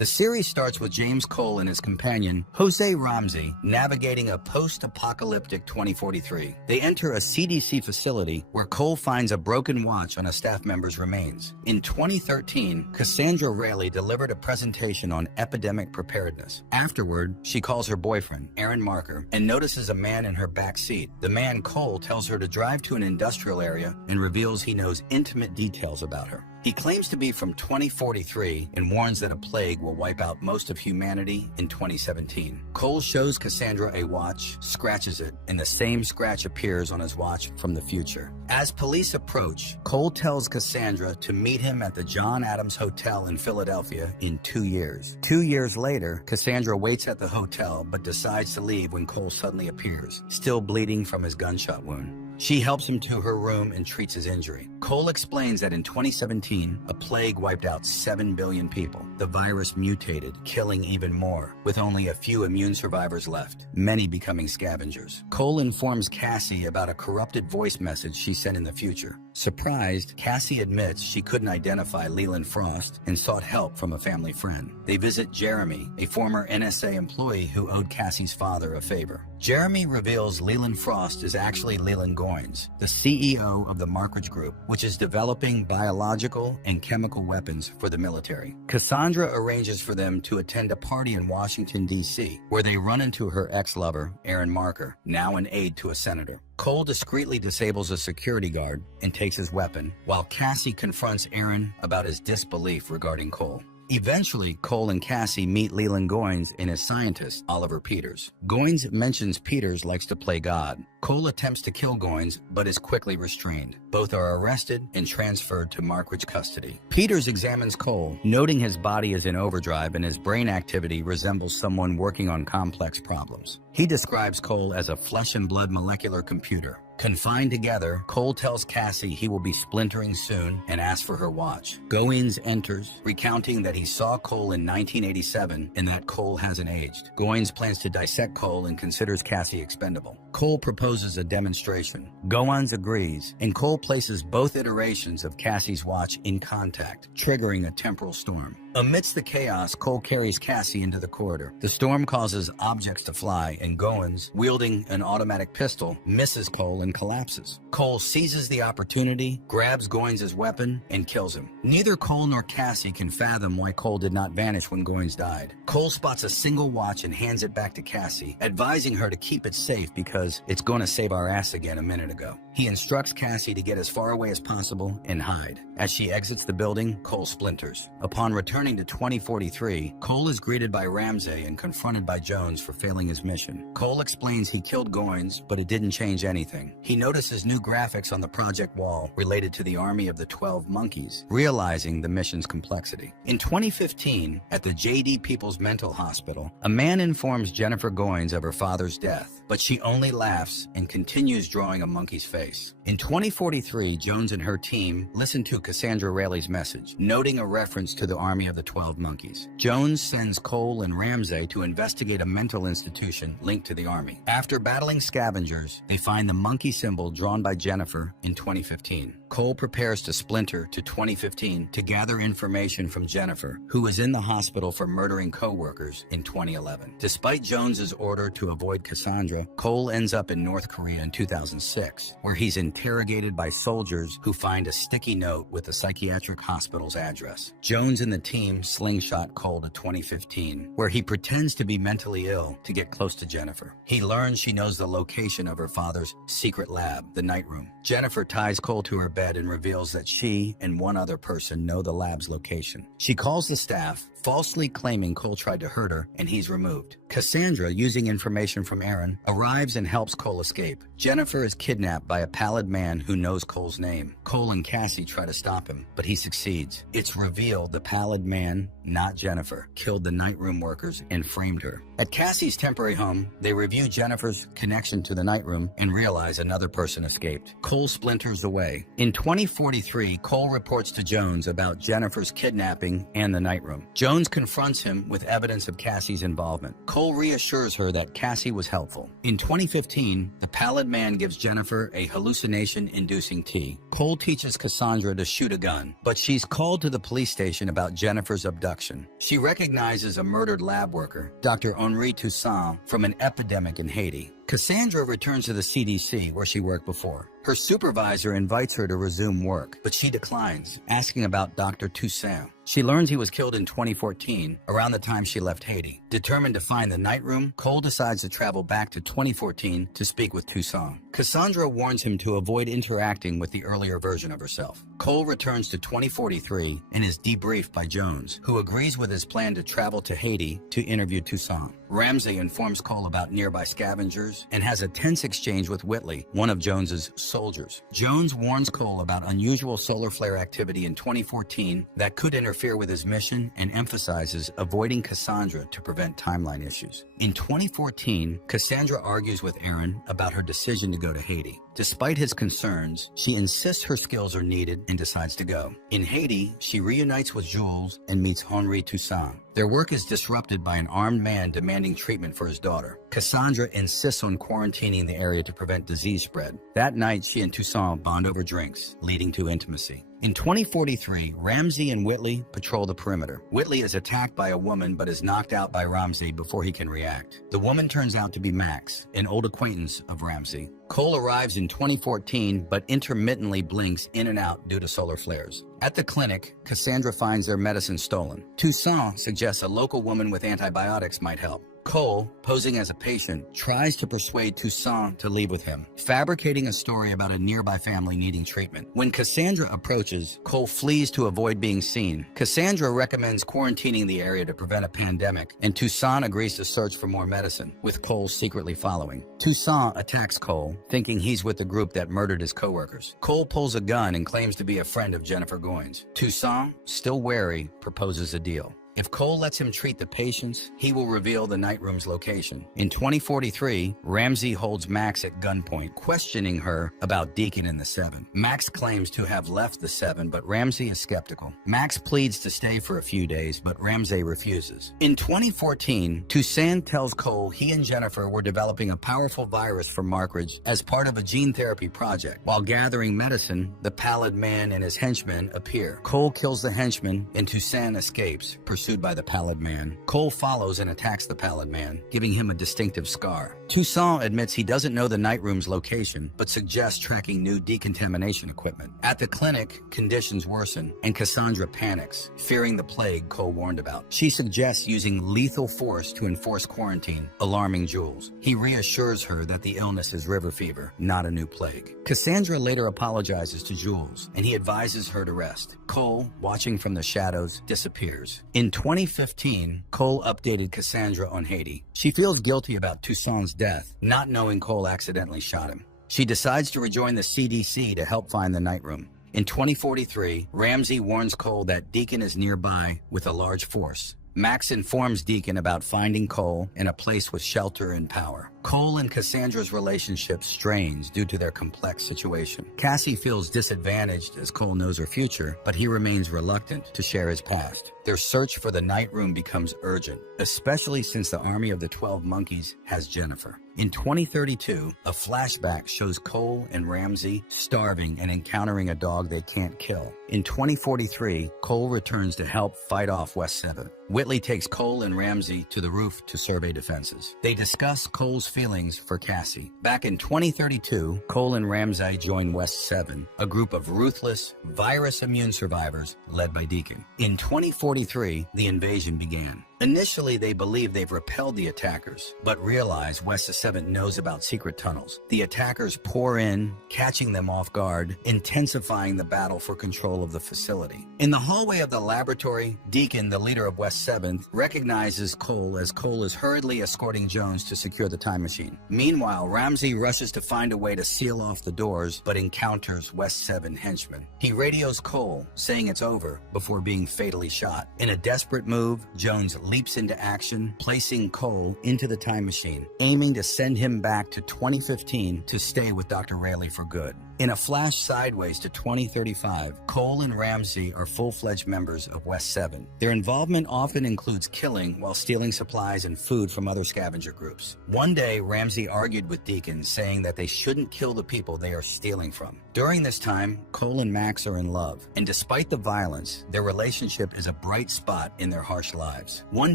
The series starts with James Cole and his companion, Jose Ramsey, navigating a post-apocalyptic 2043. They enter a CDC facility where Cole finds a broken watch on a staff member's remains. In 2013, Cassandra Rayleigh delivered a presentation on epidemic preparedness. Afterward, she calls her boyfriend, Aaron Marker, and notices a man in her back seat. The man, Cole, tells her to drive to an industrial area and reveals he knows intimate details about her. He claims to be from 2043 and warns that a plague will wipe out most of humanity in 2017. Cole shows Cassandra a watch, scratches it, and the same scratch appears on his watch from the future. As police approach, Cole tells Cassandra to meet him at the John Adams Hotel in Philadelphia in 2 years. 2 years later, Cassandra waits at the hotel but decides to leave when Cole suddenly appears, still bleeding from his gunshot wound. She helps him to her room and treats his injury. Cole explains that in 2017, a plague wiped out 7 billion people. The virus mutated, killing even more, with only a few immune survivors left, many becoming scavengers. Cole informs Cassie about a corrupted voice message she sent in the future. Surprised, Cassie admits she couldn't identify Leland Frost and sought help from a family friend. They visit Jeremy, a former NSA employee who owed Cassie's father a favor. Jeremy reveals Leland Frost is actually Leland Goins, the CEO of the Markridge Group, which is developing biological and chemical weapons for the military. Cassandra arranges for them to attend a party in Washington, D.C., where they run into her ex-lover, Aaron Marker, now an aide to a senator. Cole discreetly disables a security guard and takes his weapon, while Cassie confronts Aaron about his disbelief regarding Cole. Eventually, Cole and Cassie meet Leland Goins and his scientist, Oliver Peters. Goins mentions Peters likes to play God. Cole attempts to kill Goins, but is quickly restrained. Both are arrested and transferred to Markridge custody. Peters examines Cole, noting his body is in overdrive and his brain activity resembles someone working on complex problems. He describes Cole as a flesh and blood molecular computer. Confined together, Cole tells Cassie he will be splintering soon and asks for her watch. Goins enters, recounting that he saw Cole in 1987 and that Cole hasn't aged. Goins plans to dissect Cole and considers Cassie expendable. Cole proposes a demonstration. Goins agrees, and Cole places both iterations of Cassie's watch in contact, triggering a temporal storm. Amidst the chaos, Cole carries Cassie into the corridor. The storm causes objects to fly, and Goins, wielding an automatic pistol, misses Cole and collapses. Cole seizes the opportunity, grabs Goins' weapon, and kills him. Neither Cole nor Cassie can fathom why Cole did not vanish when Goins died. Cole spots a single watch and hands it back to Cassie, advising her to keep it safe because it's going to save our ass again a minute ago. He instructs Cassie to get as far away as possible and hide. As she exits the building, Cole splinters. Upon returning to 2043, Cole is greeted by Ramsey and confronted by Jones for failing his mission. Cole explains he killed Goins, but it didn't change anything. He notices new graphics on the project wall related to the army of the 12 monkeys, realizing the mission's complexity. In 2015, at the J.D. People's Mental Hospital, a man informs Jennifer Goins of her father's death, but she only laughs and continues drawing a monkey's face. In 2043, Jones and her team listen to Cassandra Rayleigh's message, noting a reference to the army of the 12 monkeys. Jones sends Cole and Ramsey to investigate a mental institution linked to the army. After battling scavengers, they find the monkey symbol drawn by Jennifer in 2015. Cole prepares to splinter to 2015 to gather information from Jennifer, who was in the hospital for murdering co-workers in 2011. Despite Jones's order to avoid Cassandra, Cole ends up in North Korea in 2006, where he's interrogated by soldiers who find a sticky note with the psychiatric hospital's address. Jones and the team slingshot Cole to 2015, where he pretends to be mentally ill to get close to Jennifer. He learns she knows the location of her father's secret lab, the night room. Jennifer ties Cole to her bed and reveals that she and one other person know the lab's location. She calls the staff, falsely claiming Cole tried to hurt her, and he's removed. Cassandra, using information from Aaron, arrives and helps Cole escape. Jennifer is kidnapped by a pallid man who knows Cole's name. Cole and Cassie try to stop him, but he succeeds. It's revealed the pallid man, not Jennifer, killed the night room workers and framed her. At Cassie's temporary home, they review Jennifer's connection to the night room and realize another person escaped. Cole splinters away. In 2043, Cole reports to Jones about Jennifer's kidnapping and the night room. Jones Jones confronts him with evidence of Cassie's involvement. Cole reassures her that Cassie was helpful. In 2015, the pallid man gives Jennifer a hallucination-inducing tea. Cole teaches Cassandra to shoot a gun, but she's called to the police station about Jennifer's abduction. She recognizes a murdered lab worker, Dr. Henri Toussaint, from an epidemic in Haiti. Cassandra returns to the CDC where she worked before. Her supervisor invites her to resume work, but she declines, asking about Dr. Toussaint. She learns he was killed in 2014, around the time she left Haiti. Determined to find the night room, Cole decides to travel back to 2014 to speak with Toussaint. Cassandra warns him to avoid interacting with the earlier version of herself. Cole returns to 2043 and is debriefed by Jones, who agrees with his plan to travel to Haiti to interview Toussaint. Ramsey informs Cole about nearby scavengers and has a tense exchange with Whitley, one of Jones's soldiers. Jones warns Cole about unusual solar flare activity in 2014 that could interfere with his mission and emphasizes avoiding Cassandra to prevent timeline issues. In 2014, Cassandra argues with Aaron about her decision to go to Haiti. Despite his concerns, she insists her skills are needed and decides to go. In Haiti, she reunites with Jules and meets Henri Toussaint. Their work is disrupted by an armed man demanding treatment for his daughter. Cassandra insists on quarantining the area to prevent disease spread. That night, she and Toussaint bond over drinks, leading to intimacy. In 2043, Ramsey and Whitley patrol the perimeter. Whitley is attacked by a woman but is knocked out by Ramsey before he can react. The woman turns out to be Max, an old acquaintance of Ramsey. Cole arrives in 2014 but intermittently blinks in and out due to solar flares. At the clinic, Cassandra finds their medicine stolen. Toussaint suggests a local woman with antibiotics might help. Cole, posing as a patient, tries to persuade Toussaint to leave with him, fabricating a story about a nearby family needing treatment. When Cassandra approaches, Cole flees to avoid being seen. Cassandra recommends quarantining the area to prevent a pandemic, and Toussaint agrees to search for more medicine, with Cole secretly following. Toussaint attacks Cole, thinking he's with the group that murdered his coworkers. Cole pulls a gun and claims to be a friend of Jennifer Goines. Toussaint, still wary, proposes a deal. If Cole lets him treat the patients, he will reveal the night room's location. In 2043, Ramsey holds Max at gunpoint, questioning her about Deacon and the Seven. Max claims to have left the Seven, but Ramsey is skeptical. Max pleads to stay for a few days, but Ramsey refuses. In 2014, Toussaint tells Cole he and Jennifer were developing a powerful virus for Markridge as part of a gene therapy project. While gathering medicine, the pallid man and his henchmen appear. Cole kills the henchman, and Toussaint escapes, pursued by the pallid man. Cole follows and attacks the pallid man, giving him a distinctive scar. Toussaint admits he doesn't know the night room's location, but suggests tracking new decontamination equipment. At the clinic, conditions worsen, and Cassandra panics, fearing the plague Cole warned about. She suggests using lethal force to enforce quarantine, alarming Jules. He reassures her that the illness is river fever, not a new plague. Cassandra later apologizes to Jules, and he advises her to rest. Cole, watching from the shadows, disappears. In 2015, Cole updated Cassandra on Haiti. She feels guilty about Toussaint's death, not knowing Cole accidentally shot him. She decides to rejoin the CDC to help find the night room. In 2043, Ramsey warns Cole that Deacon is nearby with a large force. Max informs Deacon about finding Cole in a place with shelter and power. Cole and Cassandra's relationship strains due to their complex situation. Cassie feels disadvantaged as Cole knows her future, but he remains reluctant to share his past. Their search for the night room becomes urgent, especially since the army of the 12 Monkeys has Jennifer. In 2032, a flashback shows Cole and Ramsey starving and encountering a dog they can't kill. In 2043, Cole returns to help fight off West 7. Whitley takes Cole and Ramsey to the roof to survey defenses. They discuss Cole's feelings for Cassie. Back in 2032, Cole and Ramsey join West 7, a group of ruthless, virus-immune survivors led by Deacon. In 2043, the invasion began. Initially, they believe they've repelled the attackers, but realize West 7 knows about secret tunnels. The attackers pour in, catching them off guard, intensifying the battle for control of the facility. In the hallway of the laboratory, Deacon, the leader of West 7th, recognizes Cole as Cole is hurriedly escorting Jones to secure the time machine. Meanwhile, Ramsey rushes to find a way to seal off the doors, but encounters West 7 henchmen. He radios Cole, saying it's over, before being fatally shot. In a desperate move, Jones leaps into action, placing Cole into the time machine, aiming to send him back to 2015 to stay with Dr. Rayleigh for good. In a flash sideways to 2035, Cole and Ramsey are full-fledged members of West 7. Their involvement often includes killing while stealing supplies and food from other scavenger groups. One day, Ramsey argued with Deacon, saying that they shouldn't kill the people they are stealing from. During this time, Cole and Max are in love, and despite the violence, their relationship is a bright spot in their harsh lives. One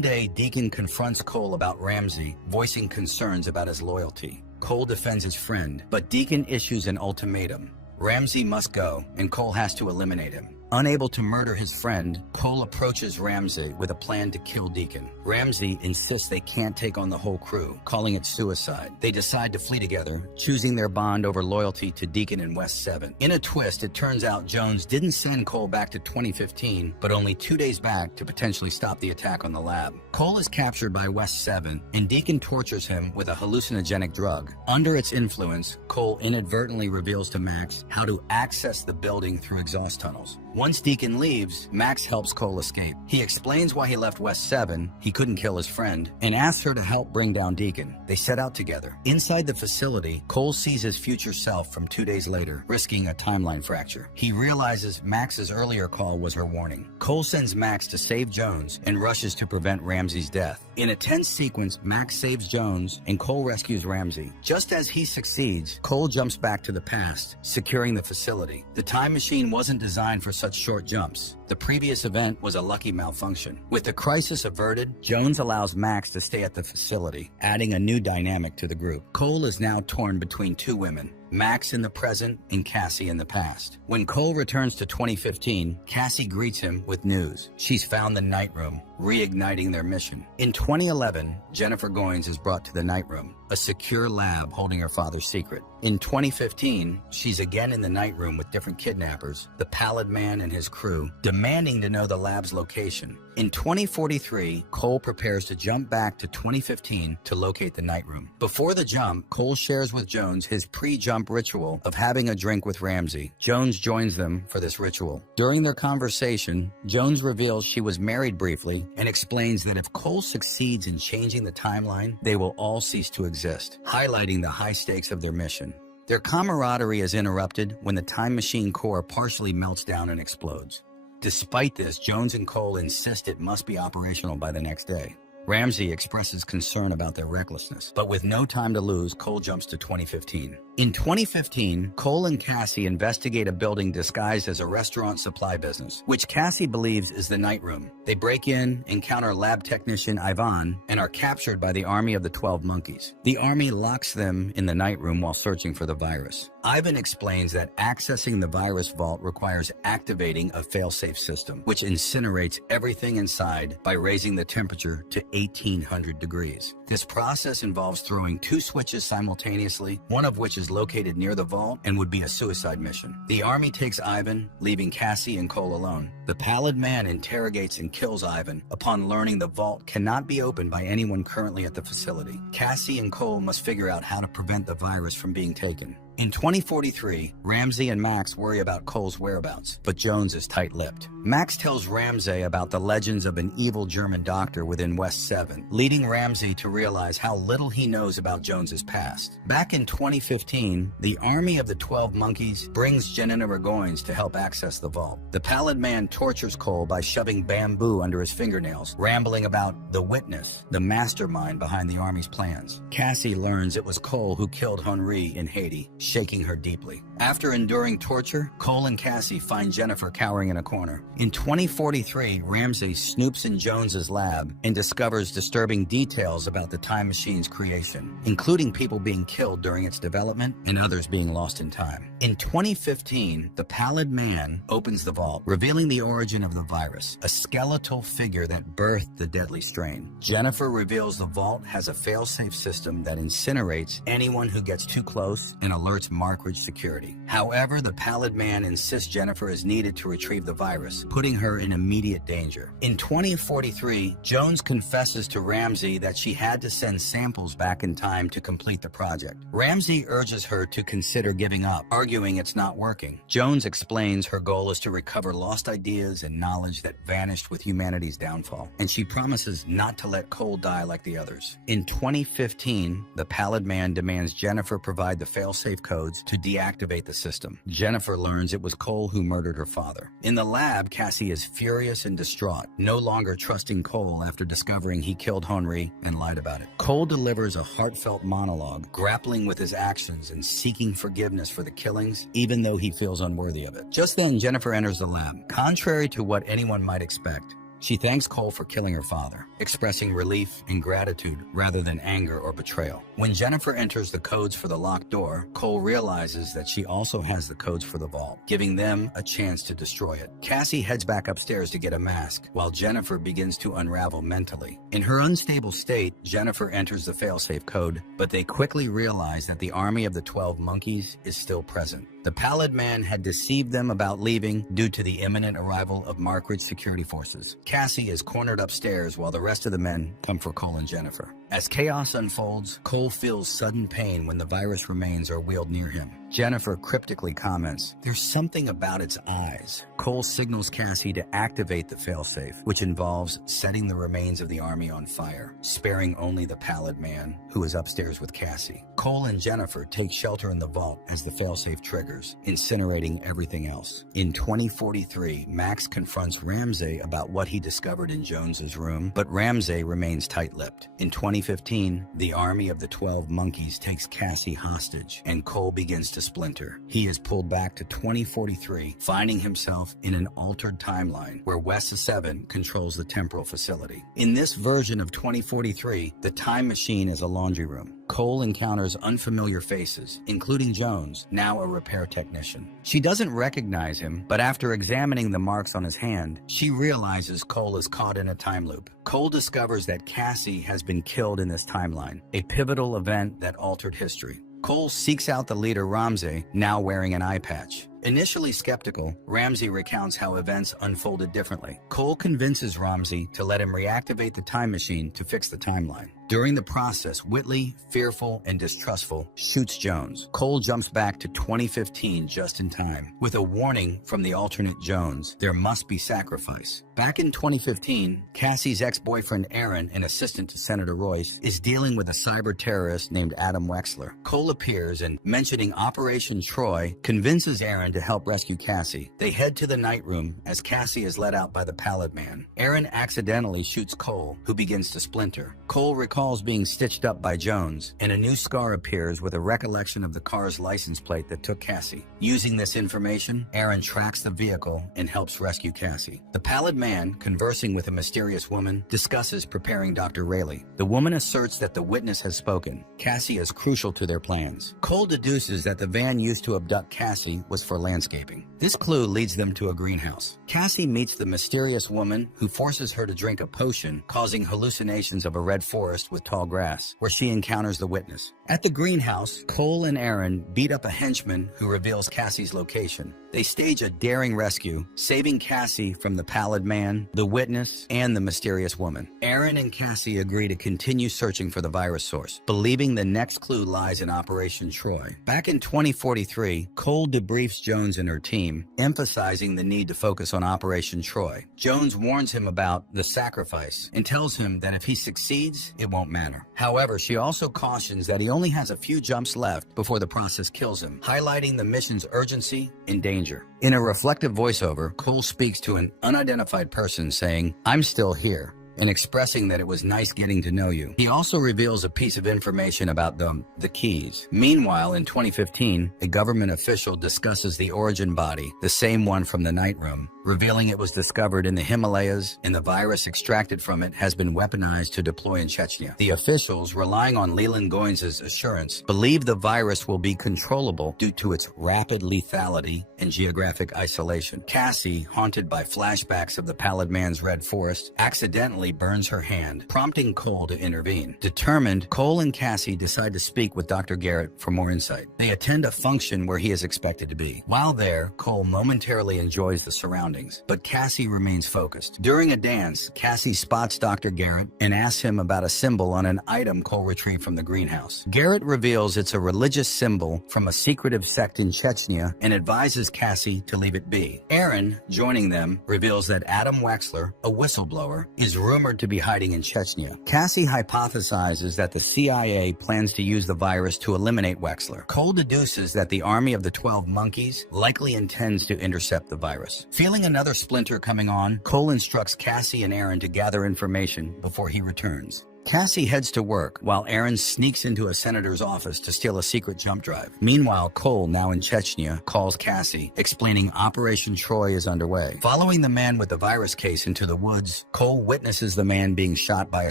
day, Deacon confronts Cole about Ramsey, voicing concerns about his loyalty. Cole defends his friend, but Deacon issues an ultimatum. Ramsey must go, and Cole has to eliminate him. Unable to murder his friend, Cole approaches Ramsey with a plan to kill Deacon. Ramsey insists they can't take on the whole crew, calling it suicide. They decide to flee together, choosing their bond over loyalty to Deacon and West 7. In a twist, it turns out Jones didn't send Cole back to 2015, but only 2 days back to potentially stop the attack on the lab. Cole is captured by West 7, and Deacon tortures him with a hallucinogenic drug. Under its influence, Cole inadvertently reveals to Max how to access the building through exhaust tunnels. Once Deacon leaves, Max helps Cole escape. He explains why he left West 7, he couldn't kill his friend, and asks her to help bring down Deacon. They set out together. Inside the facility, Cole sees his future self from 2 days later, risking a timeline fracture. He realizes Max's earlier call was her warning. Cole sends Max to save Jones and rushes to prevent Ramsey's death. In a tense sequence, Max saves Jones and Cole rescues Ramsey. Just as he succeeds, Cole jumps back to the past, securing the facility. The time machine wasn't designed for such short jumps. The previous event was a lucky malfunction. With the crisis averted, Jones allows Max to stay at the facility, adding a new dynamic to the group. Cole is now torn between two women, Max in the present and Cassie in the past. When Cole returns to 2015, Cassie greets him with news. She's found the night room, reigniting their mission. In 2011, Jennifer Goines is brought to the night room, a secure lab holding her father's secret. In 2015, she's again in the night room with different kidnappers, the Pallid Man and his crew, demanding to know the lab's location. In 2043, Cole prepares to jump back to 2015 to locate the night room. Before the jump, Cole shares with Jones his pre-jump ritual of having a drink with Ramsey. Jones joins them for this ritual. During their conversation, Jones reveals she was married briefly and explains that if Cole succeeds in changing the timeline, they will all cease to exist, highlighting the high stakes of their mission. Their camaraderie is interrupted when the time machine core partially melts down and explodes. Despite this, Jones and Cole insist it must be operational by the next day. Ramsey expresses concern about their recklessness, but with no time to lose, Cole jumps to 2015. In 2015, Cole and Cassie investigate a building disguised as a restaurant supply business, which Cassie believes is the night room. They break in, encounter lab technician Ivan, and are captured by the army of the 12 Monkeys. The army locks them in the night room while searching for the virus. Ivan explains that accessing the virus vault requires activating a fail-safe system, which incinerates everything inside by raising the temperature to 1800 degrees. This process involves throwing 2 switches simultaneously, one of which is located near the vault and would be a suicide mission. The army takes Ivan, leaving Cassie and Cole alone. The Pallid Man interrogates and kills Ivan upon learning the vault cannot be opened by anyone currently at the facility. Cassie and Cole must figure out how to prevent the virus from being taken. In 2043, Ramsey and Max worry about Cole's whereabouts, but Jones is tight-lipped. Max tells Ramsey about the legends of an evil German doctor within West 7, leading Ramsey to realize how little he knows about Jones's past. Back in 2015, the army of the 12 Monkeys brings Jennifer Goines to help access the vault. The Pallid Man tortures Cole by shoving bamboo under his fingernails, rambling about the witness, the mastermind behind the army's plans. Cassie learns it was Cole who killed Henri in Haiti, shaking her deeply. After enduring torture, Cole and Cassie find Jennifer cowering in a corner. In 2043, Ramsey snoops in Jones's lab and discovers disturbing details about the time machine's creation, including people being killed during its development and others being lost in time. In 2015, the Pallid Man opens the vault, revealing the origin of the virus, a skeletal figure that birthed the deadly strain. Jennifer reveals the vault has a fail-safe system that incinerates anyone who gets too close and alerts Markridge security. However, the Pallid Man insists Jennifer is needed to retrieve the virus, putting her in immediate danger. In 2043, Jones confesses to Ramsey that she had to send samples back in time to complete the project. Ramsey urges her to consider giving up, arguing it's not working. Jones explains her goal is to recover lost ideas and knowledge that vanished with humanity's downfall, and she promises not to let Cole die like the others. In 2015, the Pallid Man demands Jennifer provide the fail-safe codes to deactivate deactivate the system. Jennifer learns it was Cole who murdered her father. In the lab, Cassie is furious and distraught, no longer trusting Cole after discovering he killed Henri and lied about it. Cole delivers a heartfelt monologue, grappling with his actions and seeking forgiveness for the killings, even though he feels unworthy of it. Just then, Jennifer enters the lab. Contrary to what anyone might expect, she thanks Cole for killing her father, expressing relief and gratitude rather than anger or betrayal. When Jennifer enters the codes for the locked door, Cole realizes that she also has the codes for the vault, giving them a chance to destroy it. Cassie heads back upstairs to get a mask, while Jennifer begins to unravel mentally. In her unstable state, Jennifer enters the failsafe code, but they quickly realize that the army of the 12 monkeys is still present. The Pallid Man had deceived them about leaving due to the imminent arrival of Markridge security forces. Cassie is cornered upstairs while the rest of the men come for Cole and Jennifer. As chaos unfolds, Cole feels sudden pain when the virus remains are wheeled near him. Jennifer cryptically comments, "There's something about its eyes." Cole signals Cassie to activate the failsafe, which involves setting the remains of the army on fire, sparing only the Pallid Man, who is upstairs with Cassie. Cole and Jennifer take shelter in the vault as the failsafe triggers, incinerating everything else. In 2043, Max confronts Ramsey about what he discovered in Jones's room, but Ramsey remains tight-lipped. In 2015, the army of the 12 monkeys takes Cassie hostage, and Cole begins to splinter. He is pulled back to 2043, finding himself in an altered timeline where West 7 controls the temporal facility. In this version of 2043, the time machine is a laundry room. Cole encounters unfamiliar faces, including Jones, now a repair technician. She doesn't recognize him, but after examining the marks on his hand, she realizes Cole is caught in a time loop. Cole discovers that Cassie has been killed in this timeline, a pivotal event that altered history. Cole seeks out the leader Ramsey, now wearing an eye patch. Initially skeptical, Ramsey recounts how events unfolded differently. Cole convinces Ramsey to let him reactivate the time machine to fix the timeline. During the process, Whitley, fearful and distrustful, shoots Jones. Cole jumps back to 2015 just in time. With a warning from the alternate Jones, there must be sacrifice. Back in 2015, Cassie's ex-boyfriend Aaron, an assistant to Senator Royce, is dealing with a cyber terrorist named Adam Wexler. Cole appears and, mentioning Operation Troy, convinces Aaron to help rescue Cassie. They head to the night room as Cassie is let out by the Pallid Man. Aaron accidentally shoots Cole, who begins to splinter. Cole recalls being stitched up by Jones, and a new scar appears with a recollection of the car's license plate that took Cassie. Using this information, Aaron tracks the vehicle and helps rescue Cassie. The Pallid Man, conversing with a mysterious woman, discusses preparing Dr. Rayleigh. The woman asserts that the witness has spoken. Cassie is crucial to their plans. Cole deduces that the van used to abduct Cassie was for landscaping. This clue leads them to a greenhouse. Cassie meets the mysterious woman who forces her to drink a potion, causing hallucinations of a red forest with tall grass, where she encounters the witness. At the greenhouse, Cole and Aaron beat up a henchman who reveals Cassie's location. They stage a daring rescue, saving Cassie from the Pallid Man, the witness, and the mysterious woman. Aaron and Cassie agree to continue searching for the virus source, believing the next clue lies in Operation Troy. Back in 2043, Cole debriefs Jones and her team, emphasizing the need to focus on Operation Troy. Jones warns him about the sacrifice and tells him that if he succeeds, it won't matter. However, she also cautions that he only has a few jumps left before the process kills him, highlighting the mission's urgency and danger. In a reflective voiceover, Cole speaks to an unidentified person saying, "I'm still here," and expressing that it was nice getting to know you. He also reveals a piece of information about the keys. Meanwhile, in 2015, a government official discusses the origin body, the same one from the night room, revealing it was discovered in the Himalayas and the virus extracted from it has been weaponized to deploy in Chechnya. The officials, relying on Leland Goins' assurance, believe the virus will be controllable due to its rapid lethality and geographic isolation. Cassie, haunted by flashbacks of the Pallid Man's red forest, accidentally burns her hand, prompting Cole to intervene. Determined, Cole and Cassie decide to speak with Dr. Garrett for more insight. They attend a function where he is expected to be. While there, Cole momentarily enjoys the surroundings. surroundings, but Cassie remains focused. During a dance, Cassie spots Dr. Garrett and asks him about a symbol on an item Cole retrieved from the greenhouse. Garrett reveals it's a religious symbol from a secretive sect in Chechnya and advises Cassie to leave it be. Aaron, joining them, reveals that Adam Wexler, a whistleblower, is rumored to be hiding in Chechnya. Cassie hypothesizes that the CIA plans to use the virus to eliminate Wexler. Cole deduces that the Army of the 12 Monkeys likely intends to intercept the virus. Feeling another splinter coming on, Cole instructs Cassie and Aaron to gather information before he returns. Cassie heads to work, while Aaron sneaks into a senator's office to steal a secret jump drive. Meanwhile, Cole, now in Chechnya, calls Cassie, explaining Operation Troy is underway. Following the man with the virus case into the woods, Cole witnesses the man being shot by a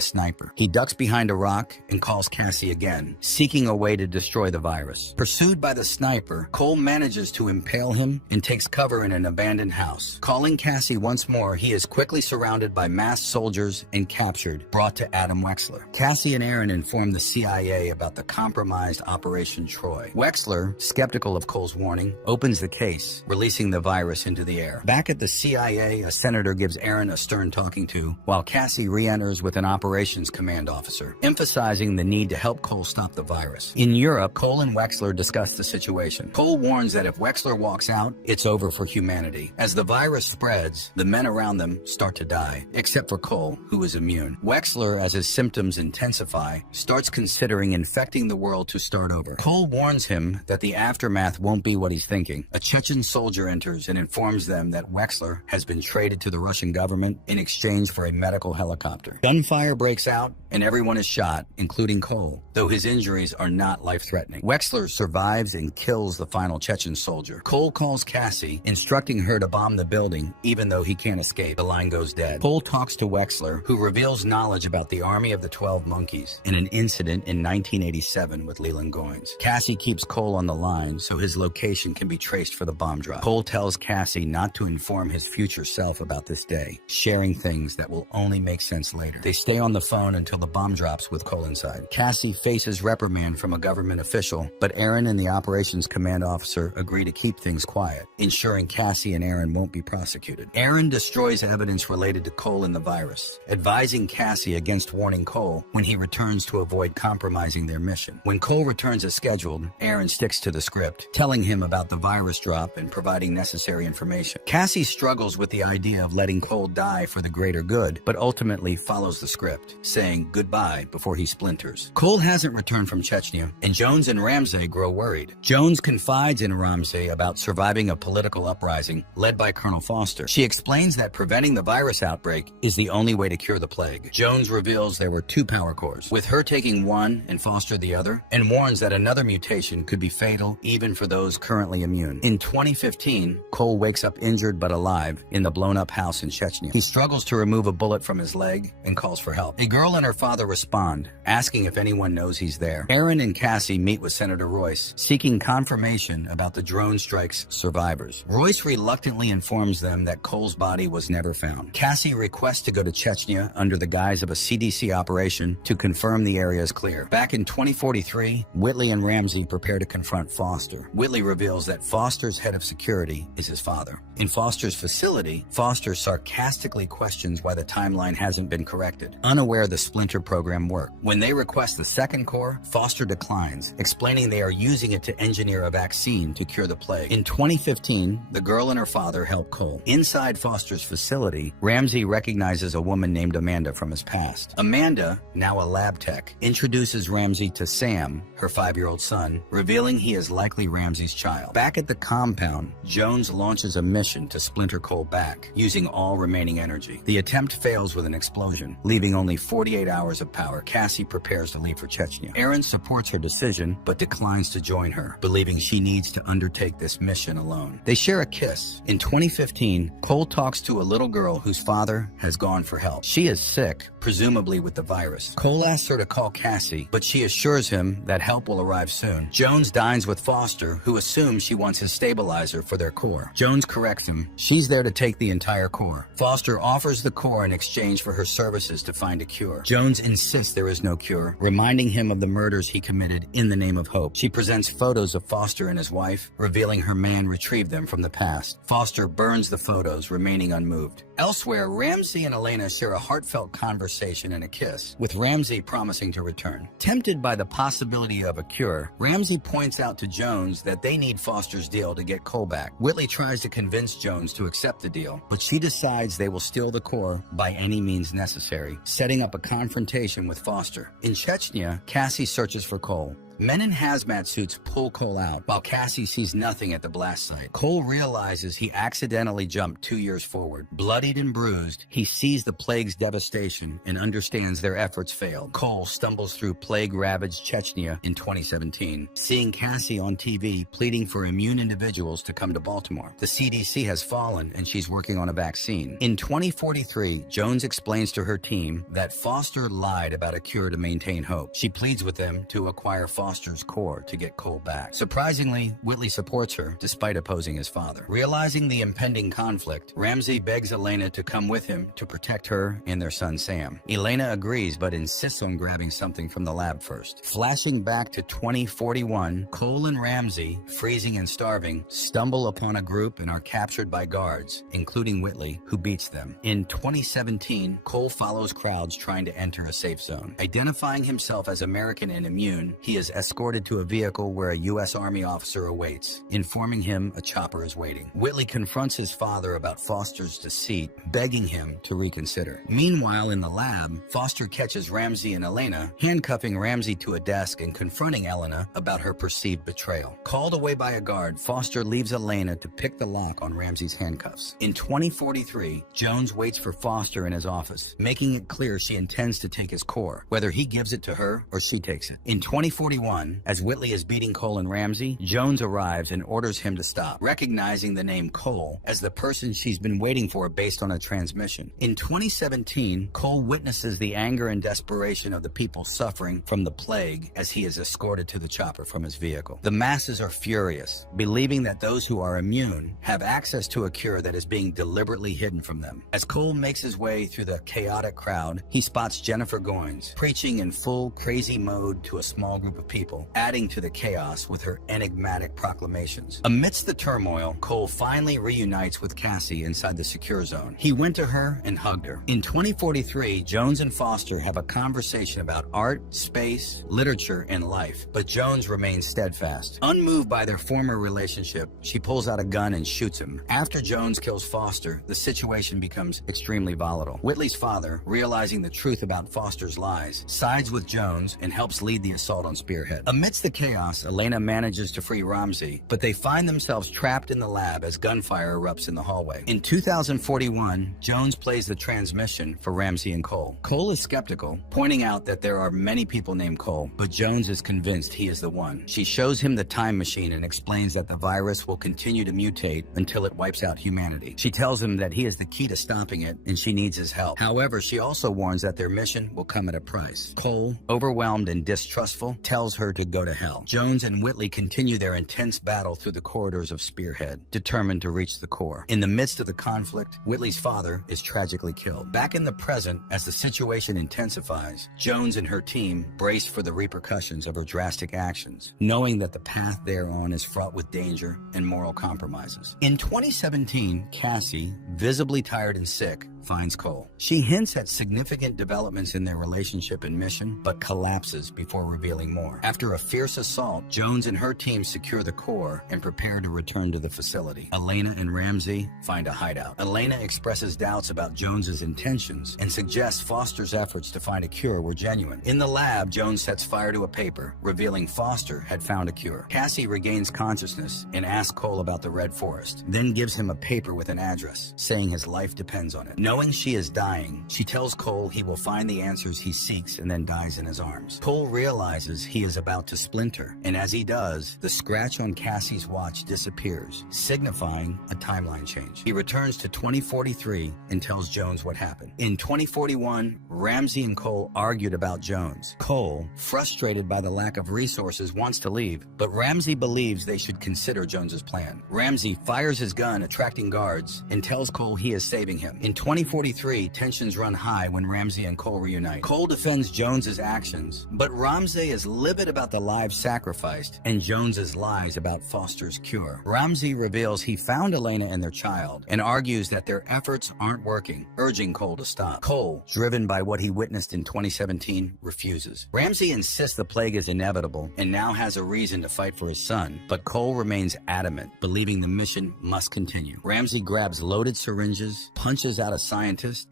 sniper. He ducks behind a rock and calls Cassie again, seeking a way to destroy the virus. Pursued by the sniper, Cole manages to impale him and takes cover in an abandoned house. Calling Cassie once more, he is quickly surrounded by masked soldiers and captured, brought to Adam Wexler. Cassie and Aaron inform the CIA about the compromised Operation Troy. Wexler, skeptical of Cole's warning, opens the case, releasing the virus into the air. Back at the CIA, a senator gives Aaron a stern talking to, while Cassie re-enters with an operations command officer, emphasizing the need to help Cole stop the virus. In Europe, Cole and Wexler discuss the situation. Cole warns that if Wexler walks out, it's over for humanity. As the virus spreads, the men around them start to die, except for Cole, who is immune. Wexler, as his symptoms intensify, starts considering infecting the world to start over. Cole warns him that the aftermath won't be what he's thinking. A Chechen soldier enters and informs them that Wexler has been traded to the Russian government in exchange for a medical helicopter. Gunfire breaks out and everyone is shot, including Cole, though his injuries are not life-threatening. Wexler survives and kills the final Chechen soldier. Cole calls Cassie, instructing her to bomb the building even though he can't escape. The line goes dead. Cole talks to Wexler, who reveals knowledge about the Army of the 12 Monkeys in an incident in 1987 with Leland Goins. Cassie keeps Cole on the line so his location can be traced for the bomb drop. Cole tells Cassie not to inform his future self about this day, sharing things that will only make sense later. They stay on the phone until the bomb drops with Cole inside. Cassie faces reprimand from a government official, but Aaron and the operations command officer agree to keep things quiet, ensuring Cassie and Aaron won't be prosecuted. Aaron destroys evidence related to Cole and the virus, advising Cassie against warning Cole when he returns to avoid compromising their mission. When Cole returns as scheduled, Aaron sticks to the script, telling him about the virus drop and providing necessary information. Cassie struggles with the idea of letting Cole die for the greater good, but ultimately follows the script, saying goodbye before he splinters. Cole hasn't returned from Chechnya, and Jones and Ramsey grow worried. Jones confides in Ramsey about surviving a political uprising led by Colonel Foster. She explains that preventing the virus outbreak is the only way to cure the plague. Jones reveals there were two power cores, with her taking one and Foster the other, and warns that another mutation could be fatal even for those currently immune. In 2015, Cole wakes up injured but alive in the blown-up house in Chechnya. He struggles to remove a bullet from his leg and calls for help. A girl and her father respond, asking if anyone knows he's there. Aaron and Cassie meet with Senator Royce, seeking confirmation about the drone strike's survivors. Royce reluctantly informs them that Cole's body was never found. Cassie requests to go to Chechnya under the guise of a CDC operation to confirm the area is clear. Back in 2043, Whitley and Ramsey prepare to confront Foster. Whitley reveals that Foster's head of security is his father. In Foster's facility, Foster sarcastically questions why the timeline hasn't been corrected, unaware the Splinter program worked. When they request the second core, Foster declines, explaining they are using it to engineer a vaccine to cure the plague. In 2015, the girl and her father help Cole. Inside Foster's facility, Ramsey recognizes a woman named Amanda from his past. Amanda, now a lab tech, introduces Ramsey to Sam, her 5-year-old son, revealing he is likely Ramsey's child. Back at the compound, Jones launches a mission to splinter Cole back, using all remaining energy. The attempt fails with an explosion, leaving only 48 hours of power. Cassie prepares to leave for Chechnya. Aaron supports her decision, but declines to join her, believing she needs to undertake this mission alone. They share a kiss. In 2015, Cole talks to a little girl whose father has gone for help. She is sick, presumably with the virus. Cole asks her to call Cassie, but she assures him that help will arrive soon. Jones dines with Foster, who assumes she wants his stabilizer for their core. Jones corrects him. She's there to take the entire core. Foster offers the core in exchange for her services to find a cure. Jones insists there is no cure, reminding him of the murders he committed in the name of hope. She presents photos of Foster and his wife, revealing her man retrieved them from the past. Foster burns the photos, remaining unmoved. Elsewhere, Ramsey and Elena share a heartfelt conversation and a kiss, with Ramsey promising to return. Tempted by the possibility of a cure, Ramsey points out to Jones that they need Foster's deal to get Cole back. Whitley tries to convince Jones to accept the deal, but she decides they will steal the core by any means necessary, setting up a confrontation with Foster. In Chechnya, Cassie searches for Cole. Men in hazmat suits pull Cole out, while Cassie sees nothing at the blast site. Cole realizes he accidentally jumped 2 years forward. Bloodied and bruised, he sees the plague's devastation and understands their efforts failed. Cole stumbles through plague-ravaged Chechnya in 2017, seeing Cassie on TV pleading for immune individuals to come to Baltimore. The CDC has fallen and she's working on a vaccine. In 2043, Jones explains to her team that Foster lied about a cure to maintain hope. She pleads with them to acquire Foster's core to get Cole back. Surprisingly, Whitley supports her despite opposing his father. Realizing the impending conflict, Ramsey begs Elena to come with him to protect her and their son Sam. Elena agrees but insists on grabbing something from the lab first. Flashing back to 2041, Cole and Ramsey, freezing and starving, stumble upon a group and are captured by guards, including Whitley, who beats them. In 2017, Cole follows crowds trying to enter a safe zone. Identifying himself as American and immune, he is escorted to a vehicle where a U.S. Army officer awaits, informing him a chopper is waiting. Whitley confronts his father about Foster's deceit, begging him to reconsider. Meanwhile, in the lab, Foster catches Ramsey and Elena, handcuffing Ramsey to a desk and confronting Elena about her perceived betrayal. Called away by a guard, Foster leaves Elena to pick the lock on Ramsey's handcuffs. In 2043, Jones waits for Foster in his office, making it clear she intends to take his core, whether he gives it to her or she takes it. In 2041, as Whitley is beating Cole and Ramsey, Jones arrives and orders him to stop, recognizing the name Cole as the person she's been waiting for based on a transmission. In 2017, Cole witnesses the anger and desperation of the people suffering from the plague as he is escorted to the chopper from his vehicle. The masses are furious, believing that those who are immune have access to a cure that is being deliberately hidden from them. As Cole makes his way through the chaotic crowd, he spots Jennifer Goines, preaching in full crazy mode to a small group of people, adding to the chaos with her enigmatic proclamations. Amidst the turmoil, Cole finally reunites with Cassie inside the secure zone. He went to her and hugged her. In 2043, Jones and Foster have a conversation about art, space, literature, and life, but Jones remains steadfast. Unmoved by their former relationship, she pulls out a gun and shoots him. After Jones kills Foster, the situation becomes extremely volatile. Whitley's father, realizing the truth about Foster's lies, sides with Jones and helps lead the assault on Spearhead. Amidst the chaos, Elena manages to free Ramsey, but they find themselves trapped in the lab as gunfire erupts in the hallway. In 2041, Jones plays the transmission for Ramsey and Cole. Cole is skeptical, pointing out that there are many people named Cole, but Jones is convinced he is the one. She shows him the time machine and explains that the virus will continue to mutate until it wipes out humanity. She tells him that he is the key to stopping it and she needs his help. However, she also warns that their mission will come at a price. Cole, overwhelmed and distrustful, tells her to go to hell. Jones and Whitley continue their intense battle through the corridors of Spearhead, determined to reach the core. In the midst of the conflict, Whitley's father is tragically killed. Back in the present, as the situation intensifies, Jones and her team brace for the repercussions of her drastic actions, knowing that the path they're on is fraught with danger and moral compromises. In 2017, Cassie, visibly tired and sick, finds Cole. She hints at significant developments in their relationship and mission, but collapses before revealing more. After a fierce assault, Jones and her team secure the core and prepare to return to the facility. Elena and Ramsey find a hideout. Elena expresses doubts about Jones's intentions and suggests Foster's efforts to find a cure were genuine. In the lab, Jones sets fire to a paper, revealing Foster had found a cure. Cassie regains consciousness and asks Cole about the Red Forest, then gives him a paper with an address, saying his life depends on it. Knowing she is dying, she tells Cole he will find the answers he seeks and then dies in his arms. Cole realizes he is about to splinter, and as he does, the scratch on Cassie's watch disappears, signifying a timeline change. He returns to 2043 and tells Jones what happened. In 2041, Ramsey and Cole argued about Jones. Cole, frustrated by the lack of resources, wants to leave, but Ramsey believes they should consider Jones's plan. Ramsey fires his gun, attracting guards, and tells Cole he is saving him. In 2043, tensions run high when Ramsey and Cole reunite. Cole defends Jones's actions, but Ramsey is livid about the lives sacrificed and Jones's lies about Foster's cure. Ramsey reveals he found Elena and their child and argues that their efforts aren't working, urging Cole to stop. Cole, driven by what he witnessed in 2017, refuses. Ramsey insists the plague is inevitable and now has a reason to fight for his son, but Cole remains adamant, believing the mission must continue. Ramsey grabs loaded syringes, punches out a scientist,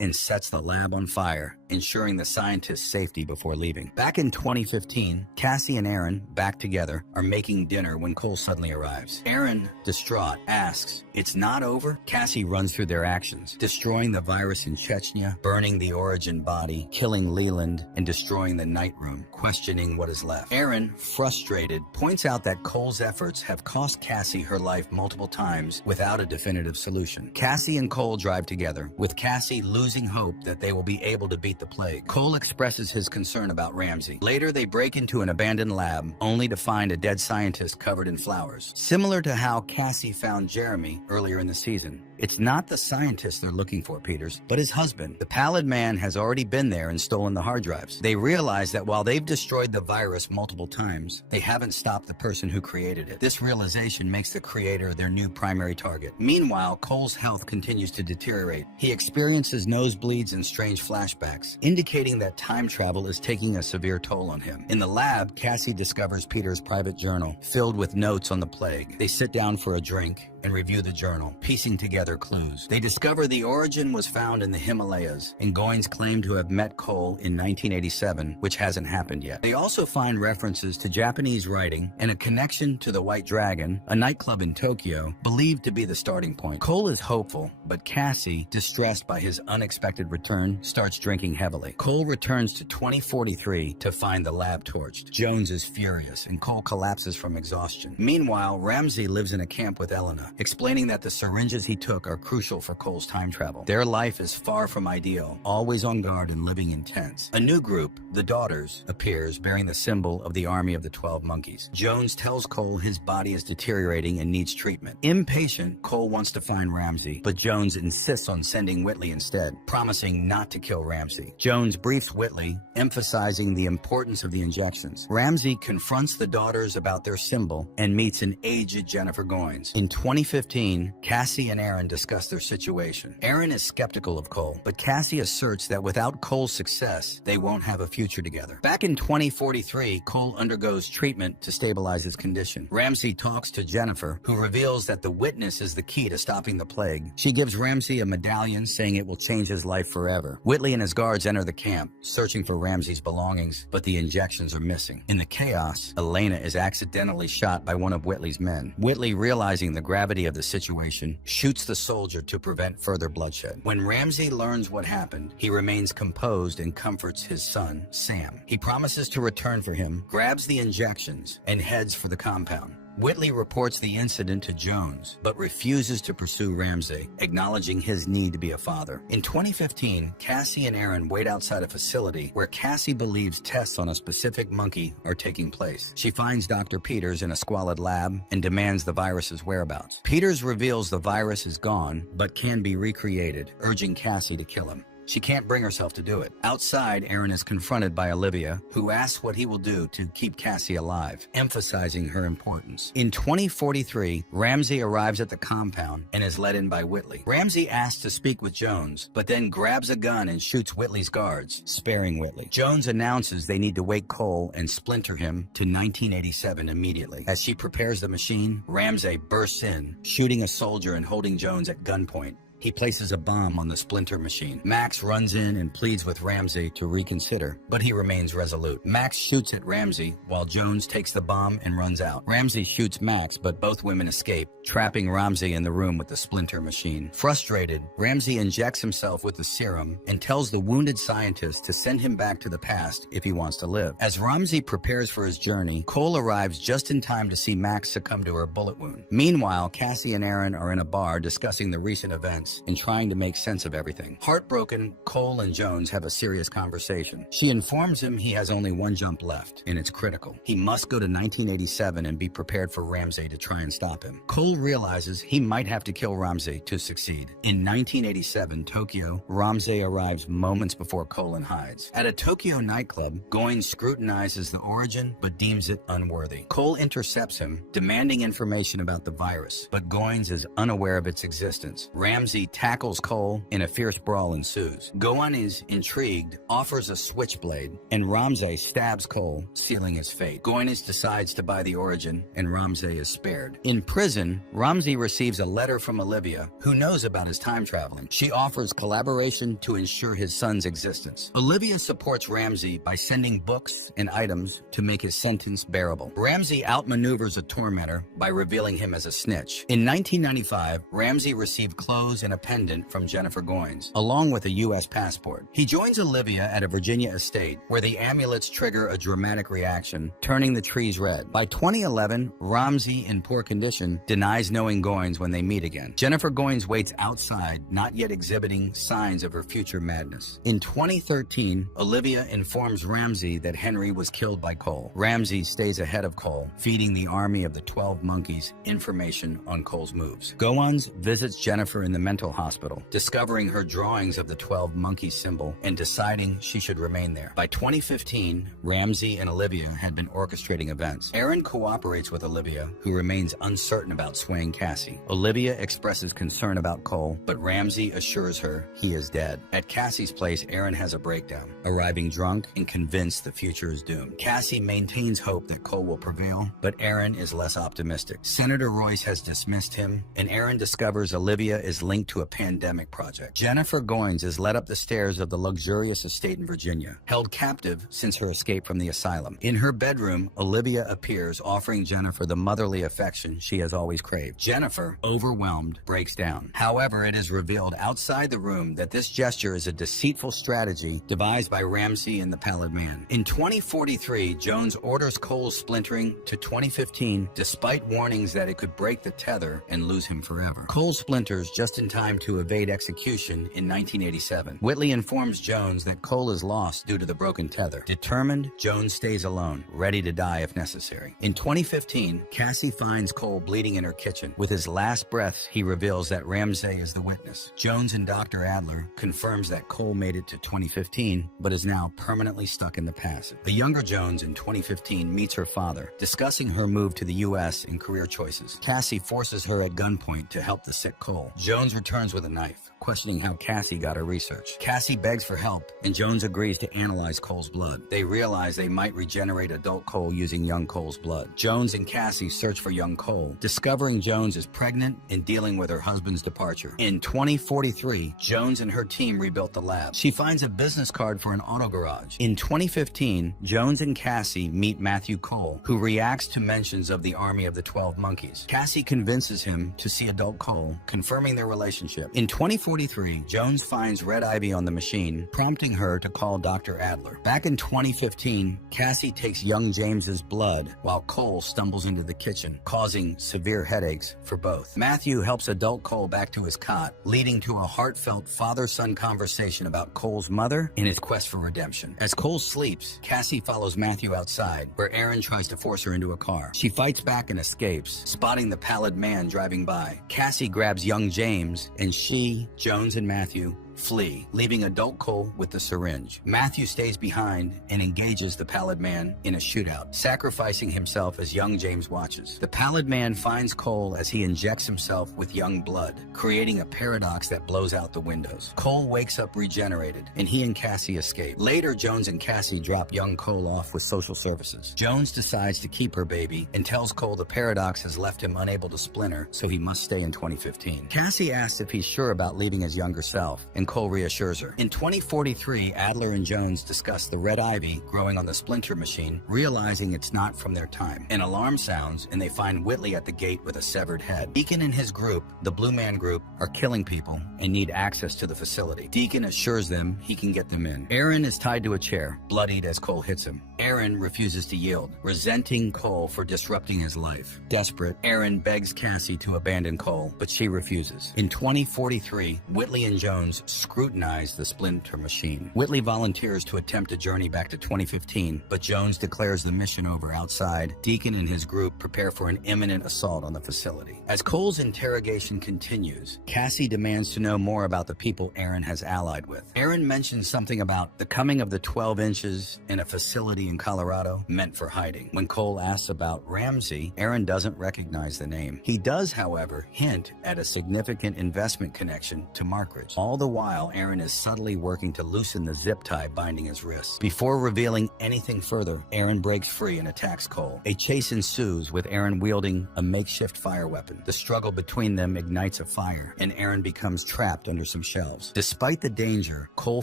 and sets the lab on fire, ensuring the scientist's safety before leaving. Back in 2015, Cassie and Aaron, back together, are making dinner when Cole suddenly arrives. Aaron, distraught, asks, "It's not over?" Cassie runs through their actions, destroying the virus in Chechnya, burning the Origin body, killing Leland, and destroying the night room, questioning what is left. Aaron, frustrated, points out that Cole's efforts have cost Cassie her life multiple times without a definitive solution. Cassie and Cole drive together, with Cassie losing hope that they will be able to beat the plague. Cole expresses his concern about Ramsey. Later, they break into an abandoned lab, only to find a dead scientist covered in flowers. Similar to how Cassie found Jeremy earlier in the season. It's not the scientist they're looking for, Peters, but his husband. The pallid man has already been there and stolen the hard drives. They realize that while they've destroyed the virus multiple times, they haven't stopped the person who created it. This realization makes the creator their new primary target. Meanwhile, Cole's health continues to deteriorate. He experiences nosebleeds and strange flashbacks, indicating that time travel is taking a severe toll on him. In the lab, Cassie discovers Peter's private journal, filled with notes on the plague. They sit down for a drink and review the journal, piecing together clues. They discover the Origin was found in the Himalayas, and Goins claimed to have met Cole in 1987, which hasn't happened yet. They also find references to Japanese writing and a connection to the White Dragon, a nightclub in Tokyo, believed to be the starting point. Cole is hopeful, but Cassie, distressed by his unexpected return, starts drinking heavily. Cole returns to 2043 to find the lab torched. Jones is furious, and Cole collapses from exhaustion. Meanwhile, Ramsey lives in a camp with Elena, explaining that the syringes he took are crucial for Cole's time travel. Their life is far from ideal, always on guard and living in tents. A new group, the Daughters, appears bearing the symbol of the Army of the 12 Monkeys. Jones tells Cole his body is deteriorating and needs treatment. Impatient, Cole wants to find Ramsey, but Jones insists on sending Whitley instead, promising not to kill Ramsey. Jones briefs Whitley, emphasizing the importance of the injections. Ramsey confronts the Daughters about their symbol and meets an aged Jennifer Goins. In 2015, Cassie and Aaron discuss their situation. Aaron is skeptical of Cole, but Cassie asserts that without Cole's success, they won't have a future together. Back in 2043, Cole undergoes treatment to stabilize his condition. Ramsey talks to Jennifer, who reveals that the witness is the key to stopping the plague. She gives Ramsey a medallion saying it will change his life forever. Whitley and his guards enter the camp, searching for Ramsey's belongings, but the injections are missing. In the chaos, Elena is accidentally shot by one of Whitley's men. Whitley, realizing the gravity of the situation, shoots the soldier to prevent further bloodshed. When Ramsey learns what happened, he remains composed and comforts his son, Sam. He promises to return for him, grabs the injections, and heads for the compound. Whitley reports the incident to Jones, but refuses to pursue Ramsey, acknowledging his need to be a father. In 2015, Cassie and Aaron wait outside a facility where Cassie believes tests on a specific monkey are taking place. She finds Dr. Peters in a squalid lab and demands the virus's whereabouts. Peters reveals the virus is gone, but can be recreated, urging Cassie to kill him. She can't bring herself to do it. Outside, Aaron is confronted by Olivia, who asks what he will do to keep Cassie alive, emphasizing her importance. In 2043, Ramsey arrives at the compound and is let in by Whitley. Ramsey asks to speak with Jones, but then grabs a gun and shoots Whitley's guards, sparing Whitley. Jones announces they need to wake Cole and splinter him to 1987 immediately. As she prepares the machine, Ramsey bursts in, shooting a soldier and holding Jones at gunpoint. He places a bomb on the splinter machine. Max runs in and pleads with Ramsey to reconsider, but he remains resolute. Max shoots at Ramsey while Jones takes the bomb and runs out. Ramsey shoots Max, but both women escape, trapping Ramsey in the room with the splinter machine. Frustrated, Ramsey injects himself with the serum and tells the wounded scientist to send him back to the past if he wants to live. As Ramsey prepares for his journey, Cole arrives just in time to see Max succumb to her bullet wound. Meanwhile, Cassie and Aaron are in a bar discussing the recent events and trying to make sense of everything. Heartbroken, Cole and Jones have a serious conversation. She informs him he has only one jump left, and it's critical. He must go to 1987 and be prepared for Ramsey to try and stop him. Cole realizes he might have to kill Ramsey to succeed. In 1987, Tokyo, Ramsey arrives moments before Cole and hides. At a Tokyo nightclub, Goins scrutinizes the origin but deems it unworthy. Cole intercepts him, demanding information about the virus, but Goins is unaware of its existence. Ramsey tackles Cole and a fierce brawl ensues. Goins is intrigued, offers a switchblade, and Ramsey stabs Cole, sealing his fate. Goins decides to buy the origin, and Ramsey is spared. In prison, Ramsey receives a letter from Olivia, who knows about his time traveling. She offers collaboration to ensure his son's existence. Olivia supports Ramsey by sending books and items to make his sentence bearable. Ramsey outmaneuvers a tormentor by revealing him as a snitch. In 1995, Ramsey received clothes and a pendant from Jennifer Goins, along with a U.S. passport. He joins Olivia at a Virginia estate, where the amulets trigger a dramatic reaction, turning the trees red. By 2011, Ramsey, in poor condition, denies knowing Goins when they meet again. Jennifer Goins waits outside, not yet exhibiting signs of her future madness. In 2013, Olivia informs Ramsey that Henry was killed by Cole. Ramsey stays ahead of Cole, feeding the army of the 12 monkeys information on Cole's moves. Goins visits Jennifer in the mental hospital, discovering her drawings of the 12 monkey symbol and deciding she should remain there. By 2015, Ramsey and Olivia had been orchestrating events. Aaron cooperates with Olivia, who remains uncertain about swaying Cassie. Olivia expresses concern about Cole, but Ramsey assures her he is dead. At Cassie's place, Aaron has a breakdown, arriving drunk and convinced the future is doomed. Cassie maintains hope that Cole will prevail, but Aaron is less optimistic. Senator Royce has dismissed him, and Aaron discovers Olivia is linked to a pandemic project. Jennifer Goins is led up the stairs of the luxurious estate in Virginia, held captive since her escape from the asylum. In her bedroom, Olivia appears, offering Jennifer the motherly affection she has always craved. Jennifer, overwhelmed, breaks down. However, it is revealed outside the room that this gesture is a deceitful strategy devised by Ramsey and the Pallid Man. In 2043, Jones orders Cole's splintering to 2015, despite warnings that it could break the tether and lose him forever. Cole splinters just in time to evade execution in 1987. Whitley informs Jones that Cole is lost due to the broken tether. Determined, Jones stays alone, ready to die if necessary. In 2015, Cassie finds Cole bleeding in her kitchen. With his last breaths, he reveals that Ramsey is the witness. Jones and Dr. Adler confirms that Cole made it to 2015, but is now permanently stuck in the past. The younger Jones in 2015 meets her father, discussing her move to the U.S. and career choices. Cassie forces her at gunpoint to help the sick Cole. Jones returns with a knife, questioning how Cassie got her research. Cassie begs for help, and Jones agrees to analyze Cole's blood. They realize they might regenerate adult Cole using young Cole's blood. Jones and Cassie search for young Cole, discovering Jones is pregnant and dealing with her husband's departure. In 2043, Jones and her team rebuilt the lab. She finds a business card for an auto garage. In 2015, Jones and Cassie meet Matthew Cole, who reacts to mentions of the army of the 12 monkeys. Cassie convinces him to see adult Cole, confirming their relationship. In 2043, Jones finds red ivy on the machine, prompting her to call Dr. Adler. Back in 2015, Cassie takes young James's blood while Cole stumbles into the kitchen, causing severe headaches for both. Matthew helps adult Cole back to his cot, leading to a heartfelt father-son conversation about Cole's mother and his quest for redemption. As Cole sleeps, Cassie follows Matthew outside, where Aaron tries to force her into a car. She fights back and escapes, spotting the pallid man driving by. Cassie grabs young James, and she, Jones, and Matthew flee, leaving adult Cole with the syringe. Matthew stays behind and engages the pallid man in a shootout, sacrificing himself as young James watches. The pallid man finds Cole as he injects himself with young blood, creating a paradox that blows out the windows. Cole wakes up regenerated, and he and Cassie escape. Later, Jones and Cassie drop young Cole off with social services. Jones decides to keep her baby and tells Cole the paradox has left him unable to splinter, so he must stay in 2015. Cassie asks if he's sure about leaving his younger self, and Cole reassures her. In 2043, Adler and Jones discuss the red ivy growing on the splinter machine, realizing it's not from their time. An alarm sounds, and they find Whitley at the gate with a severed head. Deacon and his group, the Blue Man Group, are killing people and need access to the facility. Deacon assures them he can get them in. Aaron is tied to a chair, bloodied as Cole hits him. Aaron refuses to yield, resenting Cole for disrupting his life. Desperate, Aaron begs Cassie to abandon Cole, but she refuses. In 2043, Whitley and Jones scrutinize the splinter machine. Whitley volunteers to attempt a journey back to 2015, but Jones declares the mission over outside. Deacon and his group prepare for an imminent assault on the facility. As Cole's interrogation continues, Cassie demands to know more about the people Aaron has allied with. Aaron mentions something about the coming of the 12 inches in a facility in Colorado meant for hiding. When Cole asks about Ramsey, Aaron doesn't recognize the name. He does, however, hint at a significant investment connection to Markridge. All the while, Aaron is subtly working to loosen the zip tie binding his wrists. Before revealing anything further, Aaron breaks free and attacks Cole. A chase ensues, with Aaron wielding a makeshift fire weapon. The struggle between them ignites a fire, and Aaron becomes trapped under some shelves. Despite the danger, Cole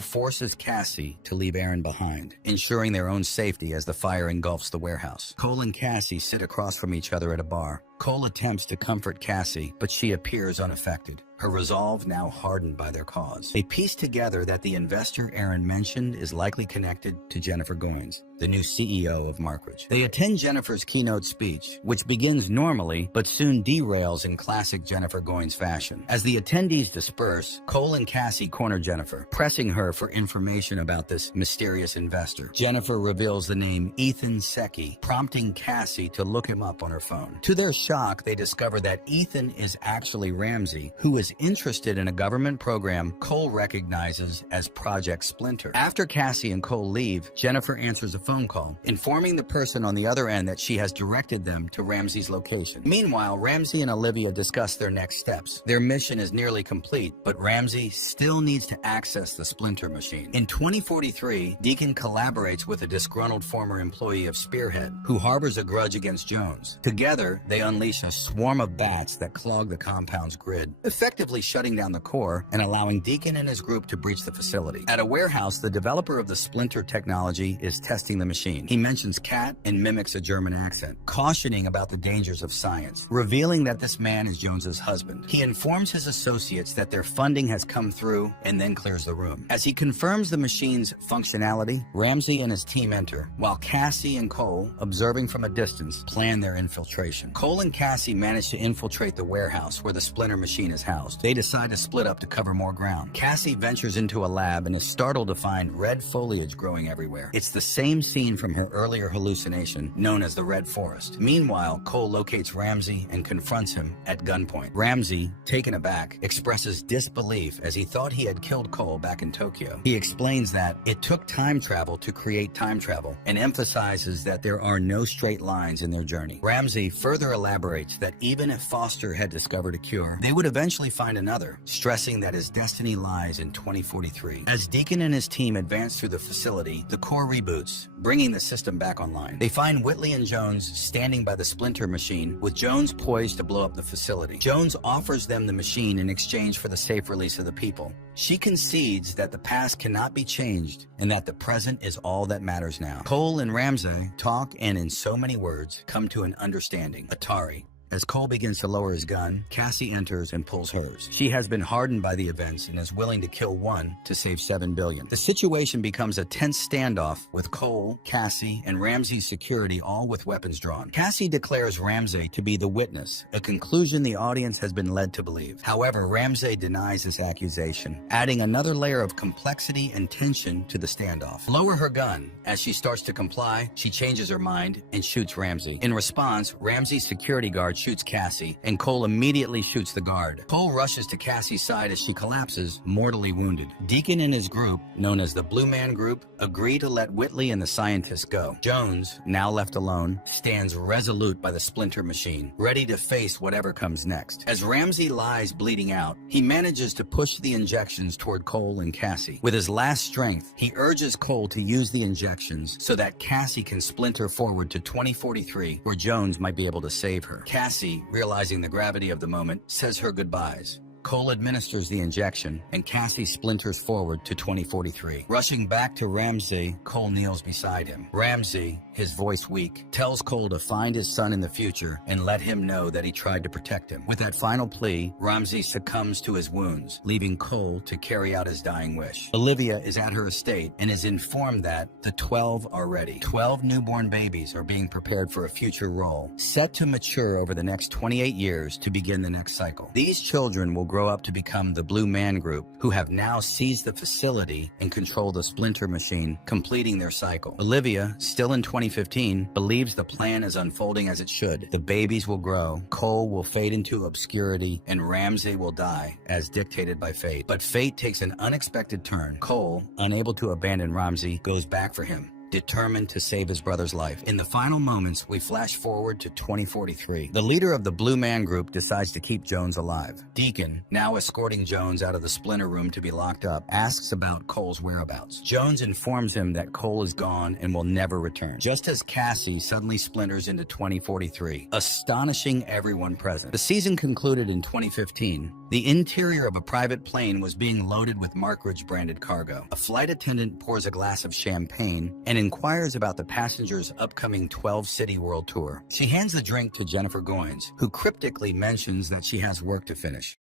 forces Cassie to leave Aaron behind, ensuring their own safety as the fire engulfs the warehouse. Cole and Cassie sit across from each other at a bar. Cole attempts to comfort Cassie, but she appears unaffected, her resolve now hardened by their cause. They piece together that the investor Aaron mentioned is likely connected to Jennifer Goines, the new CEO of Markridge. They attend Jennifer's keynote speech, which begins normally, but soon derails in classic Jennifer Goines fashion. As the attendees disperse, Cole and Cassie corner Jennifer, pressing her for information about this mysterious investor. Jennifer reveals the name Ethan Secchi, prompting Cassie to look him up on her phone. To their shock, they discover that Ethan is actually Ramsey, who is interested in a government program Cole recognizes as Project Splinter. After Cassie and Cole leave, Jennifer answers a phone call, informing the person on the other end that she has directed them to Ramsey's location. Meanwhile, Ramsey and Olivia discuss their next steps. Their mission is nearly complete, but Ramsey still needs to access the Splinter machine. In 2043, Deacon collaborates with a disgruntled former employee of Spearhead, who harbors a grudge against Jones. Together, they unleash a swarm of bats that clog the compound's grid, effectively shutting down the core and allowing Deacon and his group to breach the facility. At a warehouse, the developer of the Splinter technology is testing the machine. He mentions cat and mimics a German accent, cautioning about the dangers of science, revealing that this man is Jones's husband. He informs his associates that their funding has come through and then clears the room. As he confirms the machine's functionality, Ramsey and his team enter, while Cassie and Cole, observing from a distance, plan their infiltration. Cole and Cassie manage to infiltrate the warehouse where the Splinter machine is housed. They decide to split up to cover more ground. Cassie ventures into a lab and is startled to find red foliage growing everywhere. It's the same scene from her earlier hallucination, known as the Red Forest. Meanwhile, Cole locates Ramsey and confronts him at gunpoint. Ramsey, taken aback, expresses disbelief as he thought he had killed Cole back in Tokyo. He explains that it took time travel to create time travel and emphasizes that there are no straight lines in their journey. Ramsey further elaborates that even if Foster had discovered a cure, they would eventually find another, stressing that his destiny lies in 2043. As Deacon and his team advance through the facility, the core reboots, bringing the system back online. They find Whitley and Jones standing by the Splinter machine, with Jones poised to blow up the facility. Jones offers them the machine in exchange for the safe release of the people. She concedes that the past cannot be changed and that the present is all that matters now. Cole and Ramsey talk and, in so many words, come to an understanding. Atari. As Cole begins to lower his gun, Cassie enters and pulls hers. She has been hardened by the events and is willing to kill one to save $7 billion. The situation becomes a tense standoff with Cole, Cassie, and Ramsey's security all with weapons drawn. Cassie declares Ramsey to be the witness, a conclusion the audience has been led to believe. However, Ramsey denies this accusation, adding another layer of complexity and tension to the standoff. Lower her gun. As she starts to comply, she changes her mind and shoots Ramsey. In response, Ramsey's security guard shoots Cassie, and Cole immediately shoots the guard. Cole rushes to Cassie's side as she collapses, mortally wounded. Deacon and his group, known as the Blue Man Group, agree to let Whitley and the scientists go. Jones, now left alone, stands resolute by the splinter machine, ready to face whatever comes next. As Ramsey lies bleeding out, he manages to push the injections toward Cole and Cassie. With his last strength, he urges Cole to use the injections so that Cassie can splinter forward to 2043, where Jones might be able to save her. Cassie, realizing the gravity of the moment, says her goodbyes. Cole administers the injection, and Cassie splinters forward to 2043. Rushing back to Ramsey, Cole kneels beside him. Ramsey, his voice weak, tells Cole to find his son in the future and let him know that he tried to protect him. With that final plea, Ramsey succumbs to his wounds, leaving Cole to carry out his dying wish. Olivia is at her estate and is informed that the 12 are ready. 12 newborn babies are being prepared for a future role, set to mature over the next 28 years to begin the next cycle. These children will grow up to become the Blue Man Group, who have now seized the facility and control the splinter machine, completing their cycle. Olivia, still in 2015, believes the plan is unfolding as it should. The babies will grow, Cole will fade into obscurity, and Ramsey will die, as dictated by fate. But fate takes an unexpected turn. Cole, unable to abandon Ramsey, goes back for him, determined to save his brother's life. In the final moments, we flash forward to 2043. The leader of the Blue Man Group decides to keep Jones alive. Deacon, now escorting Jones out of the splinter room to be locked up, asks about Cole's whereabouts. Jones informs him that Cole is gone and will never return, just as Cassie suddenly splinters into 2043, astonishing everyone present. The season concluded in 2015. The interior of a private plane was being loaded with Markridge-branded cargo. A flight attendant pours a glass of champagne and inquires about the passenger's upcoming 12-city world tour. She hands the drink to Jennifer Goines, who cryptically mentions that she has work to finish.